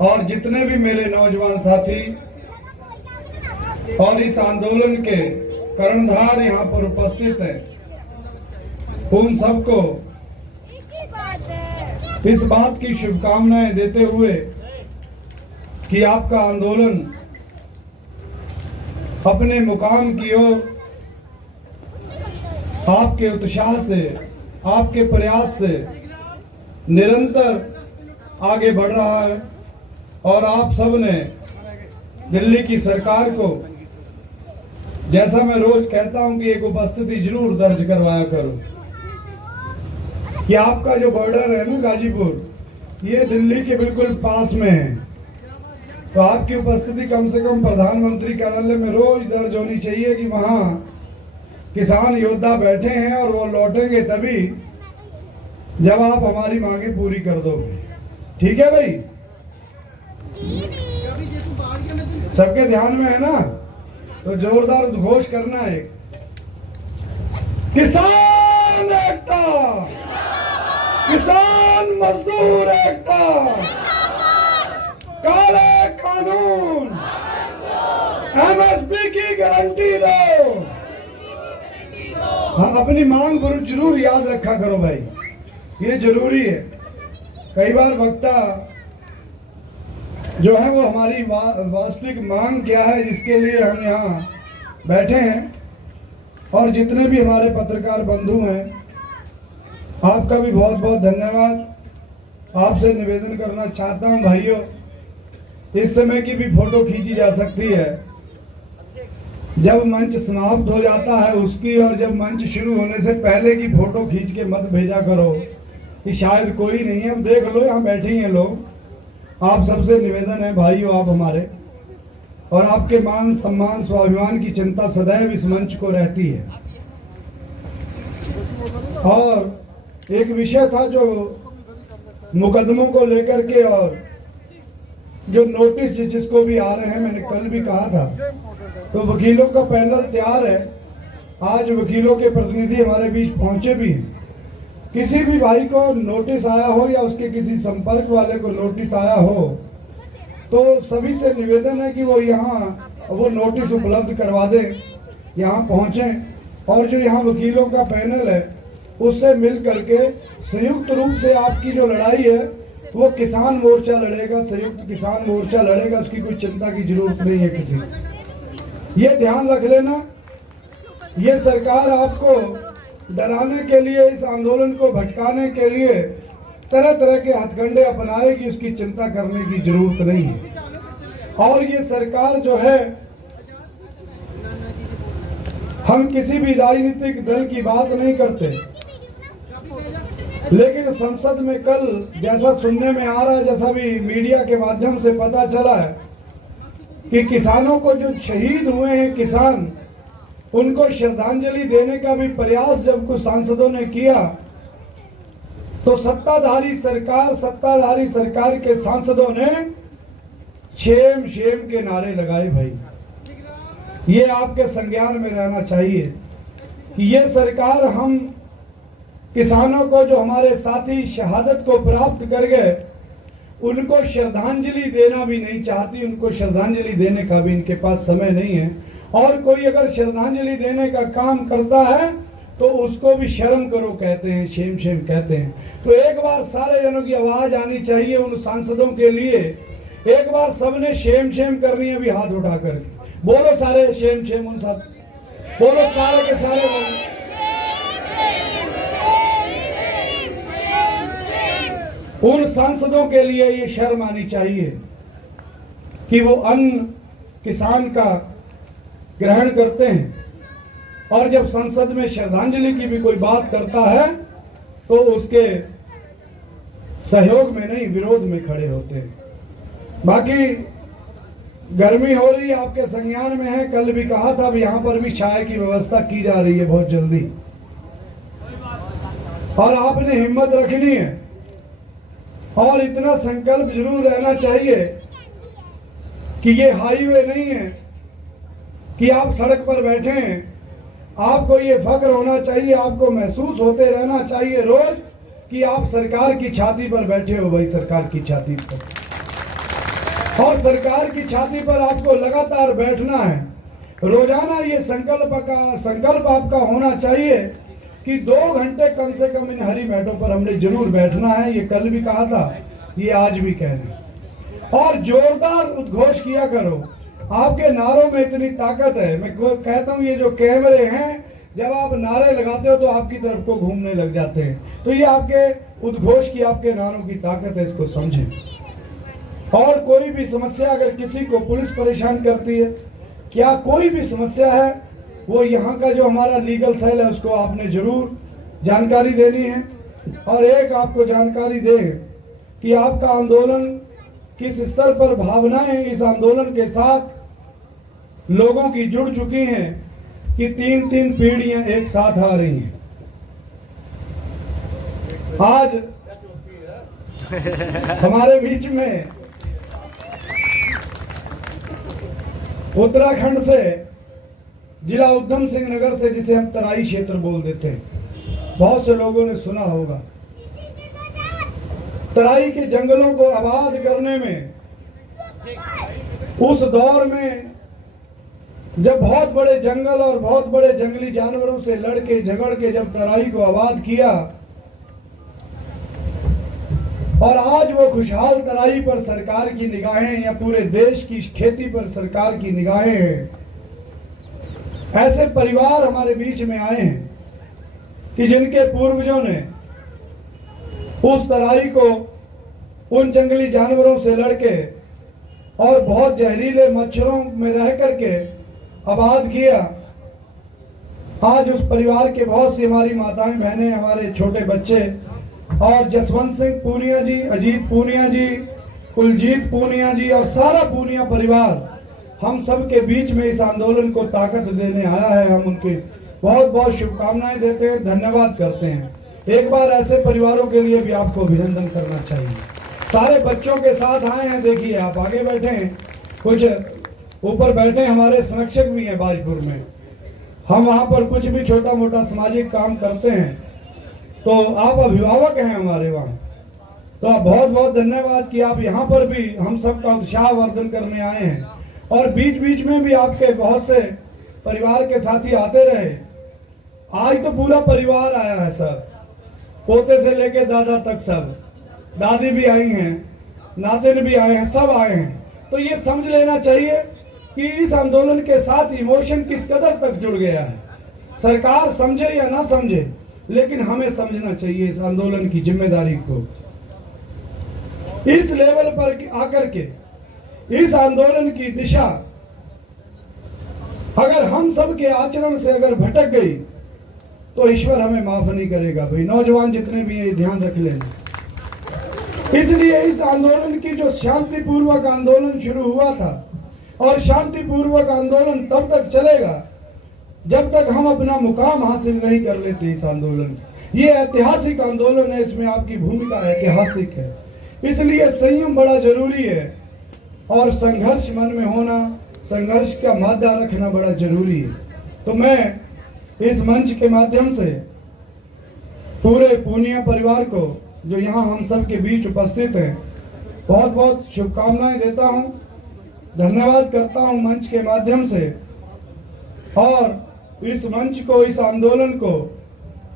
और जितने भी मेरे नौजवान साथी और इस आंदोलन के कर्णधार यहाँ पर उपस्थित हैं, उन सबको इस बात की शुभकामनाएं देते हुए कि आपका आंदोलन अपने मुकाम की ओर आपके उत्साह से, आपके प्रयास से निरंतर आगे बढ़ रहा है और आप सब ने दिल्ली की सरकार को, जैसा मैं रोज कहता हूं कि एक उपस्थिति जरूर दर्ज करवाया करो कि आपका जो बॉर्डर है ना गाजीपुर, ये दिल्ली के बिल्कुल पास में है, तो आपकी उपस्थिति कम से कम प्रधानमंत्री कार्यालय में रोज दर्ज होनी चाहिए कि वहां किसान योद्धा बैठे हैं और वो लौटेंगे तभी जब आप हमारी मांगे पूरी कर दोगे। ठीक है भाई, सबके ध्यान में है ना? तो जोरदार उद्घोष करना है, किसान एकता, किसान मजदूर एकता, काले कानून, एमएसपी की गारंटी दो। हाँ, अपनी मांग जरूर याद रखा करो भाई, ये जरूरी है। कई बार वक्ता जो है वो हमारी वास्तविक मांग क्या है जिसके लिए हम यहाँ बैठे हैं, और जितने भी हमारे पत्रकार बंधु हैं, आपका भी बहुत बहुत धन्यवाद। आपसे निवेदन करना चाहता हूं भाइयों, इस समय की भी फोटो खींची जा सकती है, जब मंच समाप्त हो जाता है उसकी, और जब मंच शुरू होने से पहले की फोटो खींच के मत भेजा करो कि शायद कोई नहीं है। अब देख लो, यहाँ बैठे हैं लोग। आप सबसे निवेदन है भाइयों, आप हमारे, और आपके मान सम्मान स्वाभिमान की चिंता सदैव इस मंच को रहती है। और एक विषय था जो मुकदमों को लेकर के, और जो नोटिस जिसको भी आ रहे हैं, मैंने कल भी कहा था, तो वकीलों का पैनल तैयार है। आज वकीलों के प्रतिनिधि हमारे बीच पहुंचे भी हैं। किसी भी भाई को नोटिस आया हो या उसके किसी संपर्क वाले को नोटिस आया हो, तो सभी से निवेदन है कि वो यहाँ वो नोटिस उपलब्ध करवा दें, यहाँ पहुँचें, और जो यहाँ वकीलों का पैनल है उससे मिल करके संयुक्त रूप से आपकी जो लड़ाई है वो किसान मोर्चा लड़ेगा, संयुक्त किसान मोर्चा लड़ेगा। उसकी कोई चिंता की जरूरत नहीं है किसी को। ये ध्यान रख लेना, ये सरकार आपको डराने के लिए, इस आंदोलन को भटकाने के लिए तरह तरह के हथकंडे अपनाएगी, उसकी चिंता करने की जरूरत नहीं है। और ये सरकार जो है, हम किसी भी राजनीतिक दल की बात नहीं करते, लेकिन संसद में कल जैसा सुनने में आ रहा है, जैसा भी मीडिया के माध्यम से पता चला है कि किसानों को जो शहीद हुए हैं किसान, उनको श्रद्धांजलि देने का भी प्रयास जब कुछ सांसदों ने किया, तो सत्ताधारी सरकार के सांसदों ने शेम शेम के नारे लगाए। भाई, ये आपके संज्ञान में रहना चाहिए कि ये सरकार हम किसानों को, जो हमारे साथी शहादत को प्राप्त कर गए, उनको श्रद्धांजलि देना भी नहीं चाहती। उनको श्रद्धांजलि देने का भी इनके पास समय नहीं है। और कोई अगर श्रद्धांजलि देने का काम करता है तो उसको भी शर्म करो कहते हैं, शेम शेम कहते हैं। तो एक बार सारे जनों की आवाज आनी चाहिए उन सांसदों के लिए। एक बार सबने शेम शेम करनी है भी, हाथ उठा करके बोलो सारे शेम शेम, उन साथ बोलो सारे के सारे बोलो। उन सांसदों के लिए ये शर्म आनी चाहिए कि वो अन्न किसान का ग्रहण करते हैं, और जब संसद में श्रद्धांजलि की भी कोई बात करता है तो उसके सहयोग में नहीं, विरोध में खड़े होते हैं। बाकी गर्मी हो रही है, आपके संज्ञान में है, कल भी कहा था, अब यहाँ पर भी छाया की व्यवस्था की जा रही है बहुत जल्दी, और आपने हिम्मत रखनी है और इतना संकल्प जरूर रहना चाहिए कि ये हाईवे नहीं है कि आप सड़क पर बैठे हैं। आपको ये फख्र होना चाहिए, आपको महसूस होते रहना चाहिए रोज कि आप सरकार की छाती पर बैठे हो। भाई, सरकार की छाती पर और सरकार की छाती पर आपको लगातार बैठना है। रोजाना ये संकल्प आपका होना चाहिए कि 2 घंटे कम से कम इन हरी मैटों पर हमने जरूर बैठना है। ये कल भी कहा था, ये आज भी कह रहे हैं। और जोरदार उद्घोष किया करो। आपके नारों में इतनी ताकत है। मैं कहता हूँ ये जो कैमरे हैं, जब आप नारे लगाते हो तो आपकी तरफ को घूमने लग जाते हैं। तो ये आपके उद्घोष की, आपके नारों की ताकत है, इसको समझें। और कोई भी समस्या अगर किसी को पुलिस परेशान करती है, क्या कोई भी समस्या है, वो यहाँ का जो हमारा लीगल सेल है उसको आपने जरूर जानकारी देनी है। और एक आपको जानकारी दे कि आपका आंदोलन किस स्तर पर भावनाएं इस आंदोलन के साथ लोगों की जुड़ चुकी हैं कि 3-3 पीढ़ियां एक साथ आ रही हैं। आज हमारे बीच में उत्तराखंड से, जिला उधम सिंह नगर से, जिसे हम तराई क्षेत्र बोल देते हैं, बहुत से लोगों ने सुना होगा। तराई के जंगलों को आबाद करने में, उस दौर में जब बहुत बड़े जंगल और बहुत बड़े जंगली जानवरों से लड़के झगड़ के जब तराई को आबाद किया, और आज वो खुशहाल तराई पर सरकार की निगाहें या पूरे देश की खेती पर सरकार की निगाहें हैं। ऐसे परिवार हमारे बीच में आए हैं कि जिनके पूर्वजों ने उस तराई को उन जंगली जानवरों से लड़के और बहुत जहरीले मच्छरों में रह करके आबाद किया। आज उस परिवार के बहुत सी हमारी माताएं बहनें, हमारे छोटे बच्चे और जसवंत सिंह पूनिया जी, अजीत पूनिया जी, कुलजीत पूनिया जी और सारा पूनिया परिवार हम सब के बीच में इस आंदोलन को ताकत देने आया है। हम उनकी बहुत बहुत शुभकामनाएं देते हैं, धन्यवाद करते हैं। एक बार ऐसे परिवारों के लिए भी आपको अभिनंदन करना चाहिए। सारे बच्चों के साथ आए हैं। देखिए आप आगे बैठे हैं, कुछ ऊपर बैठे हमारे संरक्षक भी हैं बाजपुर में। हम वहाँ पर कुछ भी छोटा मोटा सामाजिक काम करते हैं, तो आप अभिभावक हैं हमारे वहाँ। तो आप बहुत बहुत धन्यवाद कि आप यहाँ पर भी हम सबका उत्साह वर्धन करने आए हैं। और बीच बीच में भी आपके बहुत से परिवार के साथी आते रहे। आज तो पूरा परिवार आया है, सब पोते से लेके दादा तक, सब दादी भी आई हैं, नातिन भी आए हैं, सब आए हैं। तो ये समझ लेना चाहिए कि इस आंदोलन के साथ इमोशन किस कदर तक जुड़ गया है। सरकार समझे या ना समझे, लेकिन हमें समझना चाहिए इस आंदोलन की जिम्मेदारी को। इस लेवल पर आकर के इस आंदोलन की दिशा अगर हम सब के आचरण से अगर भटक गई तो ईश्वर हमें माफ नहीं करेगा। भाई नौजवान जितने भी हैं ध्यान रख लेना। इसलिए इस आंदोलन की जो शांतिपूर्वक आंदोलन शुरू हुआ था, और शांतिपूर्वक आंदोलन तब तक चलेगा जब तक हम अपना मुकाम हासिल नहीं कर लेते इस आंदोलन। ये ऐतिहासिक आंदोलन है, इसमें आपकी भूमिका ऐतिहासिक है। इसलिए संयम बड़ा जरूरी है और संघर्ष मन में होना, संघर्ष का मादा रखना बड़ा जरूरी है। तो मैं इस मंच के माध्यम से पूरे पूनिया परिवार को जो यहाँ हम सब के बीच उपस्थित हैं, बहुत बहुत शुभकामनाएं देता हूँ, धन्यवाद करता हूँ मंच के माध्यम से। और इस मंच को, इस आंदोलन को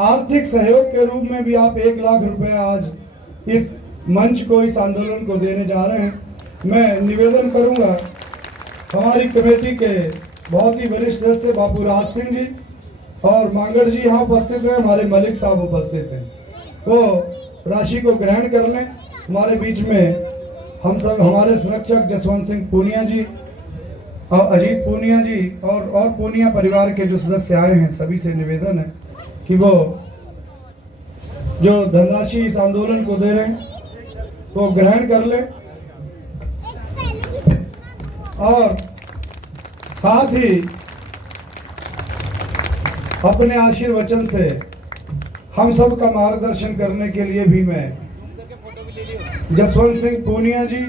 आर्थिक सहयोग के रूप में भी आप 1 लाख रुपया आज इस मंच को, इस आंदोलन को देने जा रहे हैं। मैं निवेदन करूंगा हमारी कमेटी के बहुत ही वरिष्ठ सदस्य बापू राज सिंह जी और मांगड़ जी यहाँ उपस्थित हैं, हमारे मलिक साहब उपस्थित हैं, तो राशि को ग्रहण कर लें। हमारे बीच में हम सब, हमारे संरक्षक जसवंत सिंह पूनिया जी और अजीत पूनिया जी और पूनिया परिवार के जो सदस्य आए हैं, सभी से निवेदन है कि वो जो धनराशि इस आंदोलन को दे रहे हैं वो ग्रहण कर लें। और साथ ही अपने आशीर्वचन से हम सब का मार्गदर्शन करने के लिए भी मैं जसवंत सिंह पूनिया जी,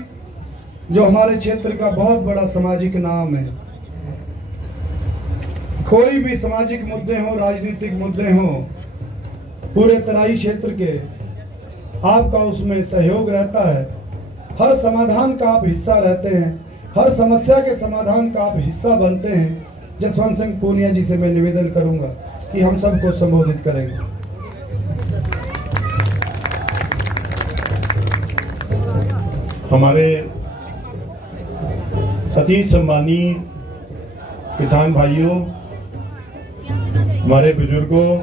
जो हमारे क्षेत्र का बहुत बड़ा सामाजिक नाम है, कोई भी सामाजिक मुद्दे हो, राजनीतिक मुद्दे हो, पूरे तराई क्षेत्र के आपका उसमें सहयोग रहता है। हर समाधान का आप हिस्सा रहते हैं, हर समस्या के समाधान का आप हिस्सा बनते हैं। जसवंत सिंह पूनिया जी से मैं निवेदन करूंगा कि हम सबको संबोधित करेंगे। हमारे अति सम्मानीय किसान भाइयों, हमारे बुजुर्गों,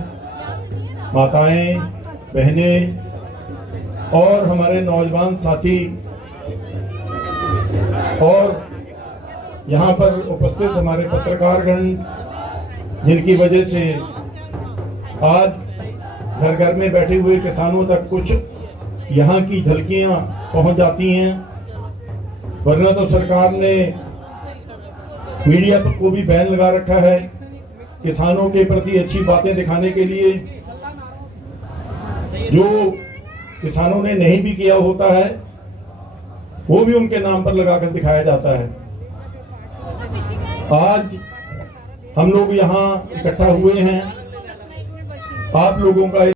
माताएं, बहनें और हमारे नौजवान साथी और यहाँ पर उपस्थित हमारे पत्रकारगण, जिनकी वजह से आज घर घर में बैठे हुए किसानों तक कुछ यहाँ की झलकियाँ पहुँच जाती हैं, वरना तो सरकार ने मीडिया को भी बैन लगा रखा है किसानों के प्रति अच्छी बातें दिखाने के लिए। जो किसानों ने नहीं भी किया होता है वो भी उनके नाम पर लगाकर दिखाया जाता है। आज हम लोग यहाँ इकट्ठा हुए हैं, आप लोगों का